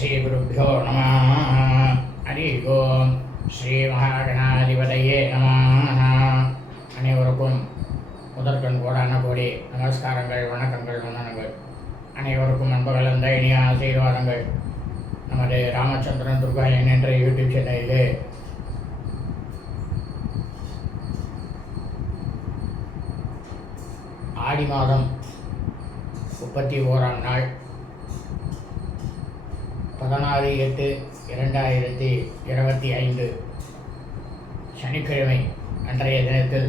ஸ்ரீகுருப்போ நம ஹரி ஓம் ஸ்ரீ மகாகணாதிபதையே நம அனைவருக்கும் முதற்கண் கோடான கோடி நமஸ்காரங்கள் வணக்கங்கள் வந்தனங்கள். அனைவருக்கும் அன்பகலந்த இனிய ஆசீர்வாதங்கள். நமது ராமச்சந்திரன் துர்காயன் என்ற யூடியூப் சேனலிலே ஆடி மாதம் முப்பத்தி ஓராம் நாள் பதினாறு எட்டு இரண்டாயிரத்தி இருபத்தி ஐந்து சனிக்கிழமை அன்றைய தினத்தில்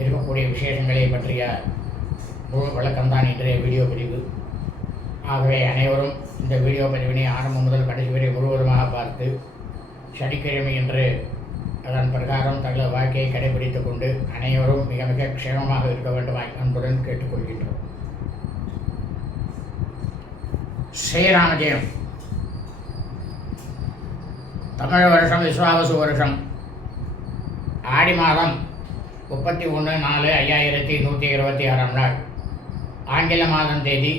இருக்கக்கூடிய விசேஷங்களை பற்றிய முழு விளக்கம்தான் இன்றைய வீடியோ பதிவு. ஆகவே அனைவரும் இந்த வீடியோ பதிவினை ஆரம்பம் முதல் கடைசி வரை முழுவதுமாக பார்த்து சனிக்கிழமை என்று அதன் பிரகாரம் தங்கள் வாழ்க்கையை கடைபிடித்துக் கொண்டு அனைவரும் மிக மிக க்ஷேமமாக இருக்க வேண்டுமாய் அன்புடன் கேட்டுக்கொள்கின்றோம். ஸ்ரீராமஜெயம். தமிழ் வருஷம் விஸ்வாவசு வருஷம். ஆடி மாதம் முப்பத்தி ஒன்று நாலு ஐயாயிரத்தி நூற்றி இருபத்தி ஆறாம் நாள். ஆங்கில மாதம் தேதி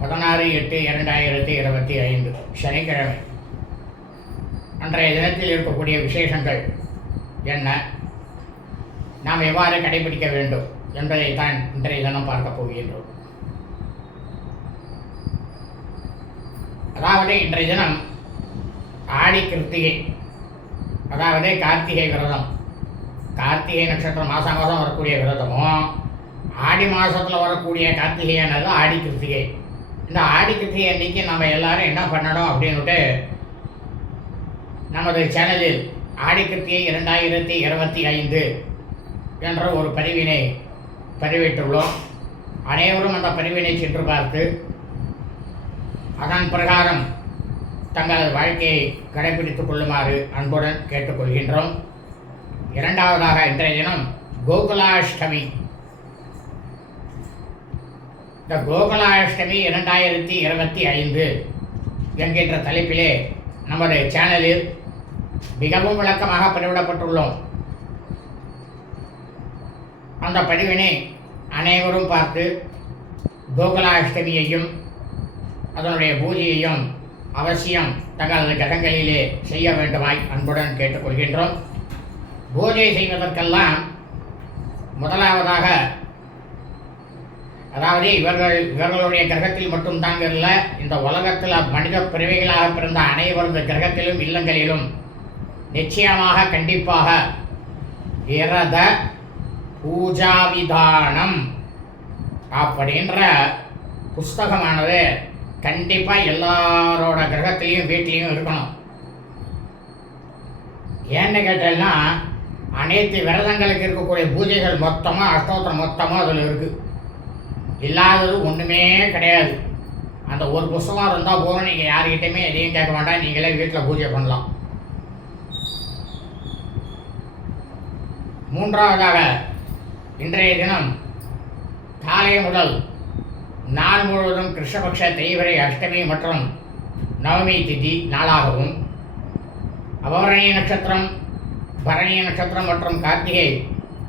பதினாறு எட்டு இரண்டாயிரத்தி இருபத்தி ஐந்து சனிக்கிழமை. அன்றைய தினத்தில் இருக்கக்கூடிய விசேஷங்கள் என்ன? நாம் எவ்வாறு கடைபிடிக்க வேண்டும் என்பதைத்தான் இன்றைய தினம் பார்க்க போகின்றோம். அதாவது இன்றைய தினம் ஆடி கிருத்திகை அதாவது கார்த்திகை விரதம். கார்த்திகை நட்சத்திரம் மாதம் மாதம் வரக்கூடிய விரதமும் ஆடி மாதத்தில் வரக்கூடிய கார்த்திகையானது ஆடி கிருத்திகை இந்த ஆடி கிருத்திகை அன்றைக்கி நம்ம எல்லாரும் என்ன பண்ணணும் அப்படின்னுட்டு நமது சேனலில் ஆடி கிருத்திகை இரண்டாயிரத்தி இருபத்தி ஐந்து என்ற ஒரு பதிவினை பதிவிட்டுள்ளோம். அனைவரும் அந்த பதிவினை சென்று பார்த்து அதன் பிரகாரம் தங்களது வாழ்க்கையை கடைபிடித்துக் கொள்ளுமாறு அன்புடன் கேட்டுக்கொள்கின்றோம். இரண்டாவதாக இன்றைய தினம் கோகுலாஷ்டமி. இந்த கோகுலாஷ்டமி இரண்டாயிரத்தி இருபத்தி ஐந்து என்கின்ற தலைப்பிலே நமது சேனலில் மிகவும் விளக்கமாக பதிவிடப்பட்டுள்ளோம். அந்த பதிவினை அனைவரும் பார்த்து கோகுலாஷ்டமியையும் அதனுடைய பூஜையையும் அவசியம் தங்களது கிரகங்களிலே செய்ய வேண்டுமாய் அன்புடன் கேட்டுக்கொள்கின்றோம். பூஜை செய்வதற்கெல்லாம் முதலாவதாக அதாவது இவர்கள் இவர்களுடைய கிரகத்தில் மட்டும்தாங்க இல்லை இந்த உலகத்தில் மனித பிறவிகளாக பிறந்த அனைவரது கிரகத்திலும் இல்லங்களிலும் நிச்சயமாக கண்டிப்பாக விரத பூஜாவிதானம் அப்படின்ற புஸ்தகமானது கண்டிப்பாக எல்லாரோட கிரகத்திலையும் வீட்லேயும் இருக்கணும். ஏன்னு கேட்டேன்னா அனைத்து விரதங்களுக்கு இருக்கக்கூடிய பூஜைகள் மொத்தமாக அஷ்டோத்திரம் மொத்தமாக அதில் இருக்குது இல்லாதது ஒன்றுமே கிடையாது. அந்த ஒரு புஸ்தகம் இருந்தால் போதும் நீங்கள் யார்கிட்டையுமே எதையும் கேட்க வேண்டாம். நீங்களே வீட்டில் பூஜை பண்ணலாம். மூன்றாவதாக இன்றைய தினம் காலை முதல் நாள் முழுவதும் கிருஷ்ணபக்ஷ தேய்வரை அஷ்டமி மற்றும் நவமி திதி நாளாகவும் அபவரணிய நட்சத்திரம் பரணிய நட்சத்திரம் மற்றும் கார்த்திகை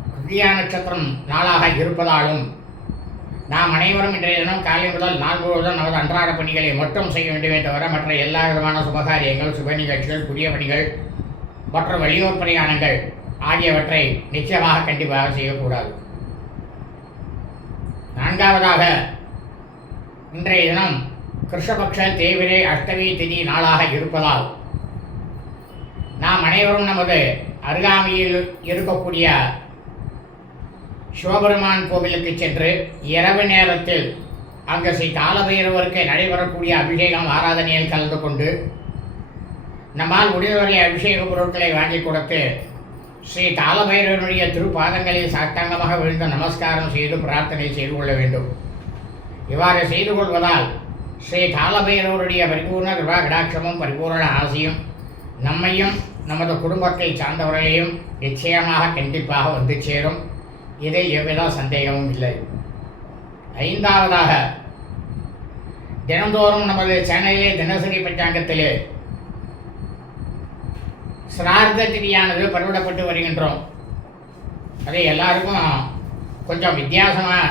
கிருத்தியா நட்சத்திரம் நாளாக இருப்பதாலும் நாம் அனைவரும் இன்றைய தினம் காலை முதல் நாள் முழுவதும் நமது அன்றாட பணிகளை மட்டும் செய்ய வேண்டுமே தவிர மற்ற எல்லா விதமான சுபகாரியங்கள் சுப நிகழ்ச்சிகள் புதிய பணிகள் மற்றும் வெளியூர் பிரயாணங்கள் ஆகியவற்றை நிச்சயமாக கண்டிப்பாக செய்யக்கூடாது. நான்காவதாக இன்றைய தினம் கிருஷ்ணபக்ஷ தேவிரை அஷ்டமி திதி நாளாக இருப்பதால் நாம் அனைவரும் நமது அருகாமையில் இருக்கக்கூடிய சிவபெருமான் கோவிலுக்கு சென்று இரவு நேரத்தில் அங்கு ஸ்ரீ காலபைரவருக்கு நடைபெறக்கூடிய அபிஷேகம் ஆராதனையில் கலந்து கொண்டு நம்மால் முடிந்தவரை அபிஷேக பொருட்களை வாங்கி கொடுத்து ஸ்ரீ காலபைரவனுடைய திருப்பாதங்களில் சாஷ்டாங்கமாக விழுந்து நமஸ்காரம் செய்து பிரார்த்தனை செய்து கொள்ள வேண்டும். இவ்வாறு செய்து கொள்வதால் ஸ்ரீ காலபைரவருடைய பரிபூர்ண கிருபா கடாட்சமும் பரிபூர்ண ஆசியும் நம்மையும் நமது குடும்பத்தை சார்ந்தவர்களையும் நிச்சயமாக கண்டிப்பாக வந்து சேரும். இதில் எவ்வித சந்தேகமும் இல்லை. ஐந்தாவதாக தினந்தோறும் நமது சேனலிலே தினசரி பஞ்சாங்கத்திலே சிரார்த்த திதியானது பருவிடப்பட்டு வருகின்றோம். அது எல்லாருக்கும் கொஞ்சம் வித்தியாசமாக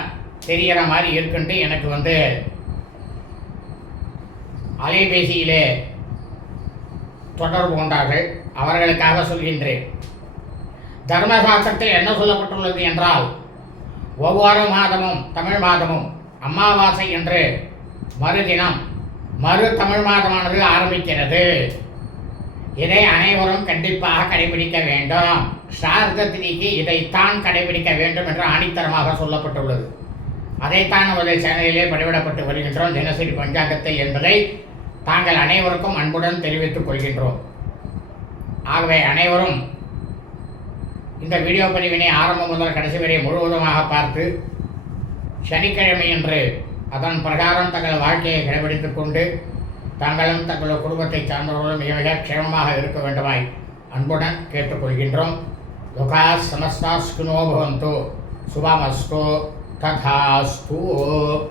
தெரிகிற மாதிரி இருக்குன்ட்டு எனக்கு வந்து அலைபேசியிலே தொடர்பு கொண்டார்கள். அவர்களுக்காக சொல்கின்றேன். தர்மசாஸ்திரத்தில் என்ன சொல்லப்பட்டுள்ளது என்றால் ஒவ்வொரு மாதமும் தமிழ் மாதமும் அமாவாசை என்று மறுதினம் மறு தமிழ் மாதமானது ஆரம்பிக்கிறது. இதை அனைவரும் கண்டிப்பாக கடைபிடிக்க வேண்டும். சாரத திதிக்கு இதைத்தான் கடைபிடிக்க வேண்டும் என்று ஆணித்தரமாக சொல்லப்பட்டுள்ளது. அதைத்தான் நமது சேனலிலே பதிவிடப்பட்டு வருகின்றோம். தினசரி பஞ்சாங்கத்தை என்பதை தாங்கள் அனைவருக்கும் அன்புடன் தெரிவித்துக் கொள்கின்றோம். ஆகவே அனைவரும் இந்த வீடியோ பதிவினை ஆரம்பம் முதல் கடைசி வரை முழுவதுமாக பார்த்து சனிக்கிழமையன்று அதன் பிரகாரம் தங்கள் வாழ்க்கையை கடைபிடித்துக் கொண்டு தாங்களும் தங்கள் குடும்பத்தை சார்ந்தவர்களும் மிக மிக க்ஷேமமாக இருக்க வேண்டுமாய் அன்புடன் கேட்டுக்கொள்கின்றோம். லுகா சமஸ்தாஸ்குனோ பவந்து. சுபமஸ்து. 看看是不